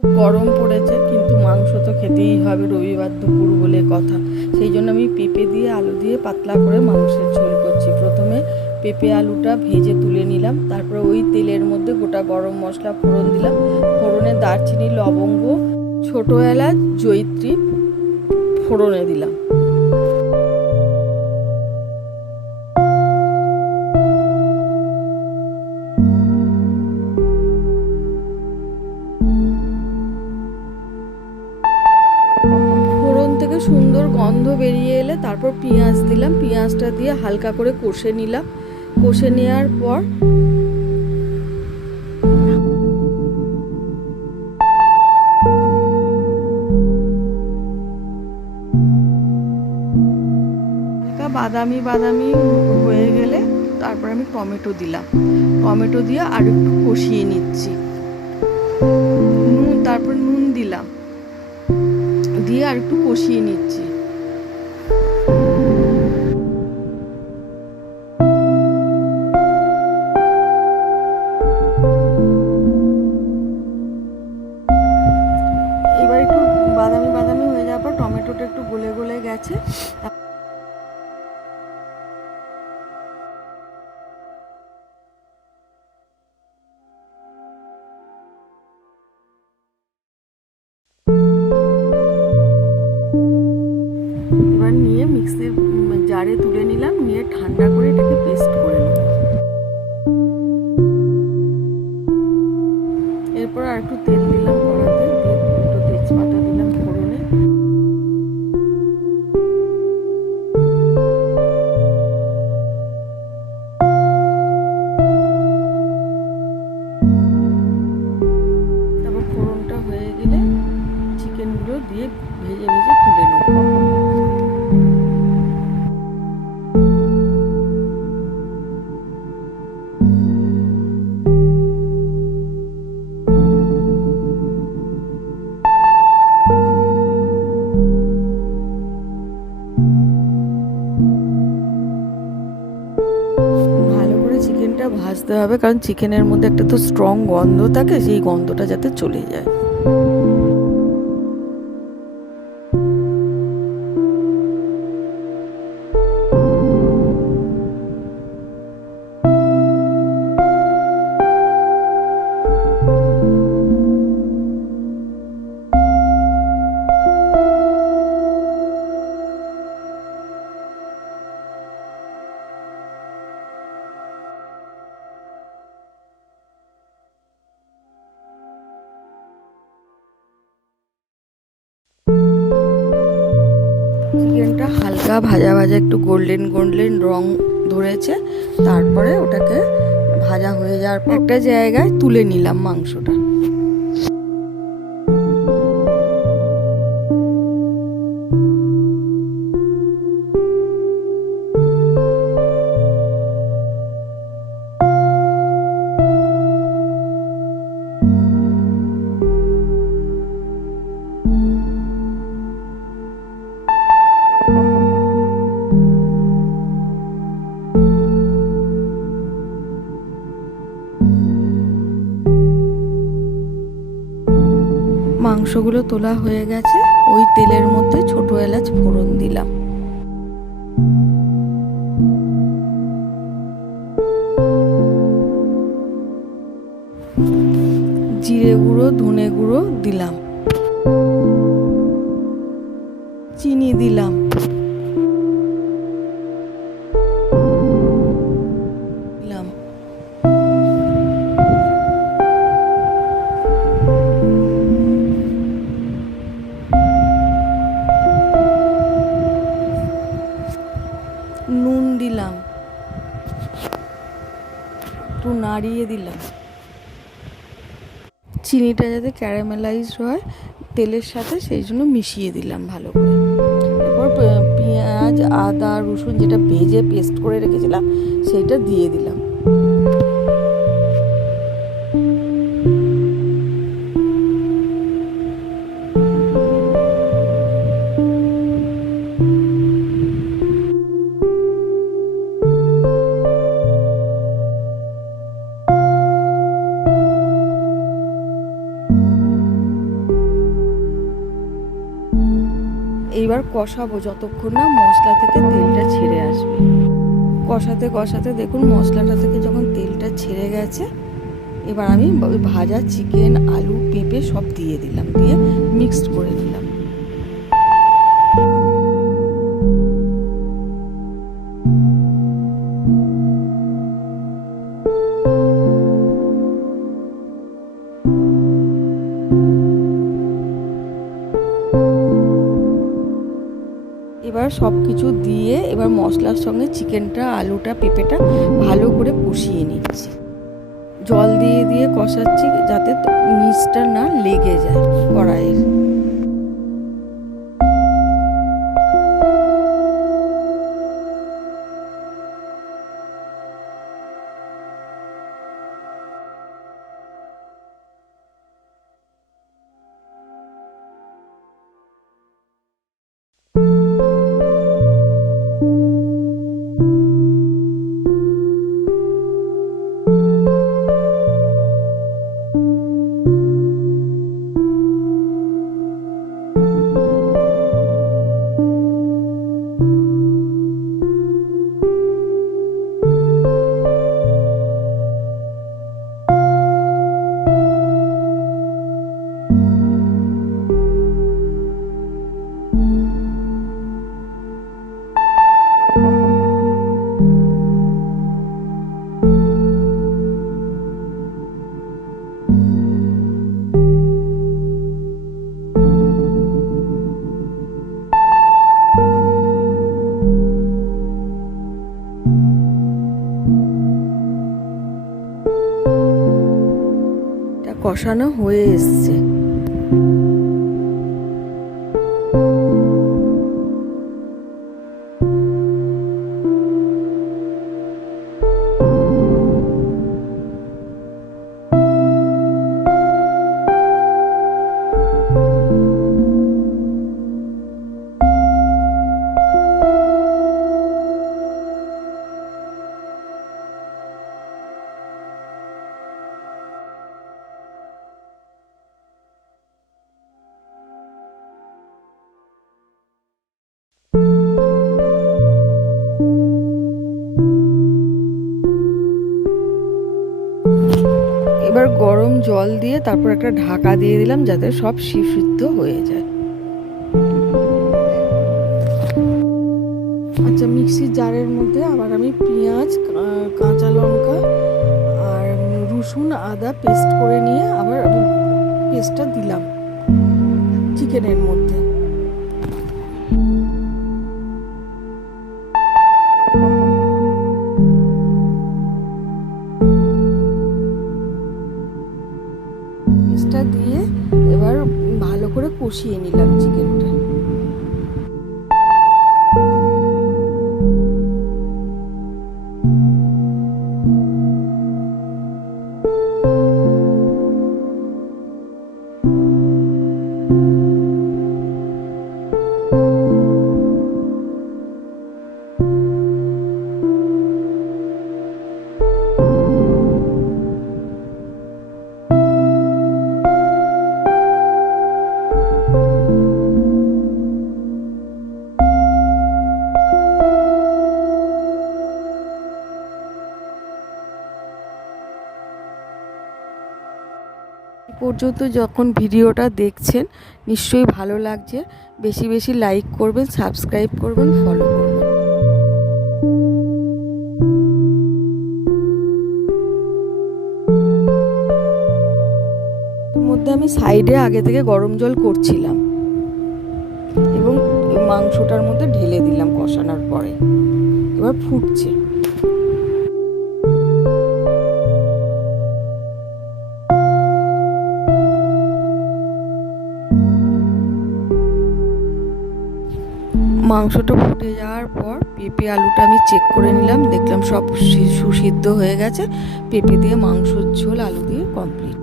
গরম পড়েছে, কিন্তু মাংস তো খেতেই হবে, রবিবার দুপুর বলে কথা। সেই জন্য আমি পেঁপে দিয়ে আলু দিয়ে পাতলা করে মাংসের ঝোল করছি। প্রথমে পেঁপে আলুটা ভেজে তুলে নিলাম, তারপরে ওই তেলের মধ্যে গোটা গরম মশলা ফোড়ন দিলাম। ফোড়নে দারচিনি, লবঙ্গ, ছোটো এলাচ, জয়িত্রী ফোড়নে দিলাম। ফোড়ন থেকে সুন্দর গন্ধ বেরিয়ে এলে তারপর পেঁয়াজ দিলাম। পেঁয়াজটা দিয়ে হালকা করে কষে নিলাম। কষে নেওয়ার পর হালকা বাদামি বাদামি হয়ে গেলে তারপর আমি টমেটো দিলাম। টমেটো দিয়ে আর একটু কষিয়ে নিচ্ছি। তারপর নুন দিলাম, দিয়ে আর একটু কষিয়ে নিচ্ছি। এবার একটু বাদামি বাদামি হয়ে যাওয়ার পর টমেটোটা একটু গলে গলে গেছে। এবার নিয়ে মিক্সির জারে তুলে নিলাম, নিয়ে ঠান্ডা করে এটাকে পেস্ট করে নেব। এরপর আর একটু তেল দিলাম কড়াতে, দিয়ে দুটো তেজপাতা দিলাম ফোড়নে। তারপর ফোড়নটা হয়ে গেলে চিকেনগুলো দিয়ে ভেজে ভেজে তুলে নেব। ভালো করে চিকেনটা ভাজতে হবে, কারণ চিকেনের মধ্যে একটা তো স্ট্রং গন্ধ থাকে, সেই গন্ধটা যাতে চলে যায়। চিকেনটা হালকা ভাজা ভাজা একটু গোল্ডেন গোল্ডেন রং ধরেছে। তারপরে ওটাকে ভাজা হয়ে যাওয়ার পর একটা জায়গায় তুলে নিলাম মাংসটা। মাংসগুলো তোলা হয়ে গেছে, ওই তেলের মধ্যে ছোট এলাচ ফোড়ন দিলাম। জিরে গুঁড়ো, ধনে গুঁড়ো দিলাম। চিনি দিলাম। দিলাম নুন দিলাম, একটু নাড়িয়ে দিলাম। চিনিটা যাতে ক্যারামেলাইজড হয় তেলের সাথে, সেই জন্য মিশিয়ে দিলাম ভালো করে। এরপর পেঁয়াজ, আদা, রসুন যেটা ভেজে পেস্ট করে রেখেছিলাম সেইটা দিয়ে দিলাম। এইবার কষাবো যতক্ষণ না মশলা থেকে তেলটা ছেড়ে আসবে। কষাতে কষাতে দেখুন মশলাটা থেকে যখন তেলটা ছেড়ে গেছে, এবার আমি ভাজা চিকেন, আলু, পেঁপে সব দিয়ে দিলাম, দিয়ে মিক্সড করে নিলাম। এবার সব কিছু দিয়ে এবার মশলার সঙ্গে চিকেনটা, আলুটা, পেঁপেটা ভালো করে কষিয়ে নিচ্ছি। জল দিয়ে দিয়ে কষাচ্ছি যাতে নিচটা না লেগে যায় কড়াইয়ের। কষানো হয়ে এসছে। এবার গরম জল দিয়ে তারপর একটা ঢাকা দিয়ে দিলাম যাতে সব সিদ্ধ হয়ে যায়। আচ্ছা, মিক্সির জারের মধ্যে আবার আমি পেঁয়াজ, কাঁচা লঙ্কা আর রসুন, আদা পেস্ট করে নিয়ে আবার পেস্টটা দিলাম চিকেনের মধ্যে। পেস্টটা দিয়ে এবার ভালো করে কষিয়ে নিলাম চিকেনটা। পর্যন্ত যখন ভিডিওটা দেখছেন নিশ্চয়ই ভালো লাগছে। বেশি বেশি লাইক করবেন, সাবস্ক্রাইব করবেন, ফলো করবেন। এর মধ্যে আমি সাইডে আগে থেকে গরম জল করছিলাম এবং মাংসটার মধ্যে ঢেলে দিলাম কষানোর পরে। এবার ফুটছে। মাংসটা ফুটে যাওয়ার পর পেঁপে আলুটা আমি চেক করে নিলাম, দেখলাম সব সুসিদ্ধ হয়ে গেছে। পেঁপে দিয়ে মাংসর ঝোল আলু দিয়ে কমপ্লিট।